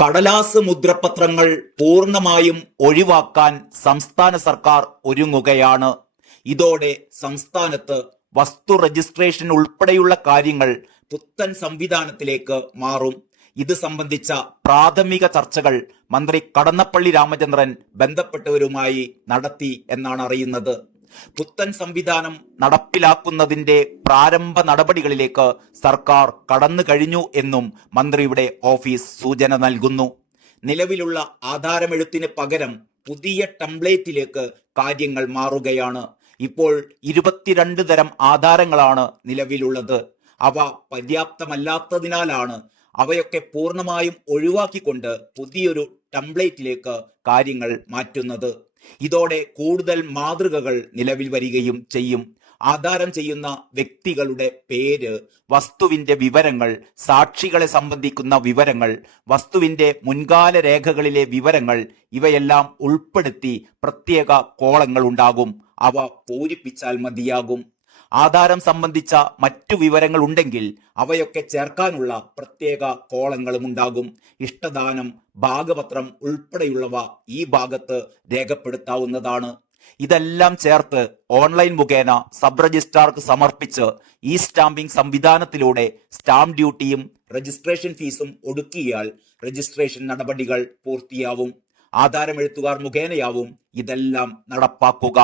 കടലാസ് മുദ്രപത്രങ്ങൾ പൂർണ്ണമായും ഒഴിവാക്കാൻ സംസ്ഥാന സർക്കാർ ഒരുങ്ങുകയാണ്. ഇതോടെ സംസ്ഥാനത്ത് വസ്തു രജിസ്ട്രേഷൻ ഉൾപ്പെടെയുള്ള കാര്യങ്ങൾ പുത്തൻ സംവിധാനത്തിലേക്ക് മാറും. ഇത് സംബന്ധിച്ച പ്രാഥമിക ചർച്ചകൾ മന്ത്രി കടന്നപ്പള്ളി രാമചന്ദ്രൻ ബന്ധപ്പെട്ടവരുമായി നടത്തി എന്നാണ് അറിയുന്നത്. പുത്തൻ സംവിധാനം നടപ്പിലാക്കുന്നതിന്റെ പ്രാരംഭ നടപടികളിലേക്ക് സർക്കാർ കടന്നു കഴിഞ്ഞു എന്നും മന്ത്രിയുടെ ഓഫീസ് സൂചന നൽകുന്നു. നിലവിലുള്ള ആധാരമെഴുത്തിന് പകരം പുതിയ ടെംപ്ലേറ്റിലേക്ക് കാര്യങ്ങൾ മാറുകയാണ്. ഇപ്പോൾ 22 തരം ആധാരങ്ങളാണ് നിലവിലുള്ളത്. അവ പര്യാപ്തമല്ലാത്തതിനാലാണ് അവയൊക്കെ പൂർണ്ണമായും ഒഴിവാക്കിക്കൊണ്ട് പുതിയൊരു ടെംപ്ലേറ്റിലേക്ക് കാര്യങ്ങൾ മാറ്റുന്നത്. ഇതോടെ കൂടുതൽ മാതൃകകൾ നിലവിൽ വരികയും ചെയ്യും. ആധാരം ചെയ്യുന്ന വ്യക്തികളുടെ പേര്, വസ്തുവിന്റെ വിവരങ്ങൾ, സാക്ഷികളെ സംബന്ധിക്കുന്ന വിവരങ്ങൾ, വസ്തുവിന്റെ മുൻകാല രേഖകളിലെ വിവരങ്ങൾ ഇവയെല്ലാം ഉൾപ്പെടുത്തി പ്രത്യേക കോളങ്ങൾ ഉണ്ടാകും. അവ പൂരിപ്പിച്ചാൽ മതിയാകും. ആധാരം സംബന്ധിച്ച മറ്റു വിവരങ്ങൾ ഉണ്ടെങ്കിൽ അവയൊക്കെ ചേർക്കാനുള്ള പ്രത്യേക കോളങ്ങളും ഉണ്ടാകും. ഇഷ്ടദാനം, ഭാഗപത്രം ഉൾപ്പെടെയുള്ളവ ഈ ഭാഗത്ത് രേഖപ്പെടുത്താവുന്നതാണ്. ഇതെല്ലാം ചേർത്ത് ഓൺലൈൻ മുഖേന സബ് രജിസ്ട്രാർക്ക് സമർപ്പിച്ച് ഈ സ്റ്റാമ്പിംഗ് സംവിധാനത്തിലൂടെ സ്റ്റാമ്പ് ഡ്യൂട്ടിയും രജിസ്ട്രേഷൻ ഫീസും ഒടുക്കിയാൽ രജിസ്ട്രേഷൻ നടപടികൾ പൂർത്തിയാവും. ആധാരമെഴുത്തുകാർ മുഖേനയാവും ഇതെല്ലാം നടപ്പാക്കുക.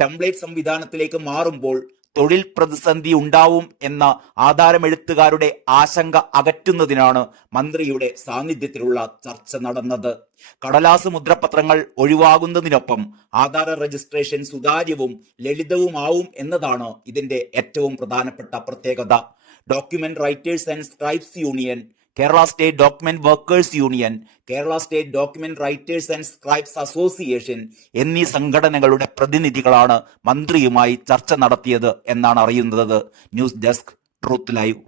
ടെംപ്ലേറ്റ് സംവിധാനത്തിലേക്ക് മാറുമ്പോൾ തൊഴിൽ പ്രതിസന്ധി ഉണ്ടാവും എന്ന ആധാരമെഴുത്തുകാരുടെ ആശങ്ക അകറ്റുന്നതിനാണ് മന്ത്രിയുടെ സാന്നിധ്യത്തിലുള്ള ചർച്ച നടന്നത്. കടലാസ് മുദ്രപത്രങ്ങൾ ഒഴിവാകുന്നതിനൊപ്പം ആധാര രജിസ്ട്രേഷൻ സുതാര്യവും ലളിതവുമാവും എന്നതാണ് ഇതിന്റെ ഏറ്റവും പ്രധാനപ്പെട്ട പ്രത്യേകത. Document writers and scribes union, Kerala state document workers union, Kerala state document writers and scribes association എന്നീ സംഘടനകളുടെ പ്രതിനിധികളാണ് മന്ത്രിയുമായി ചർച്ച നടത്തിയത് എന്നാണ് അറിയുന്നത്. News desk, truth live.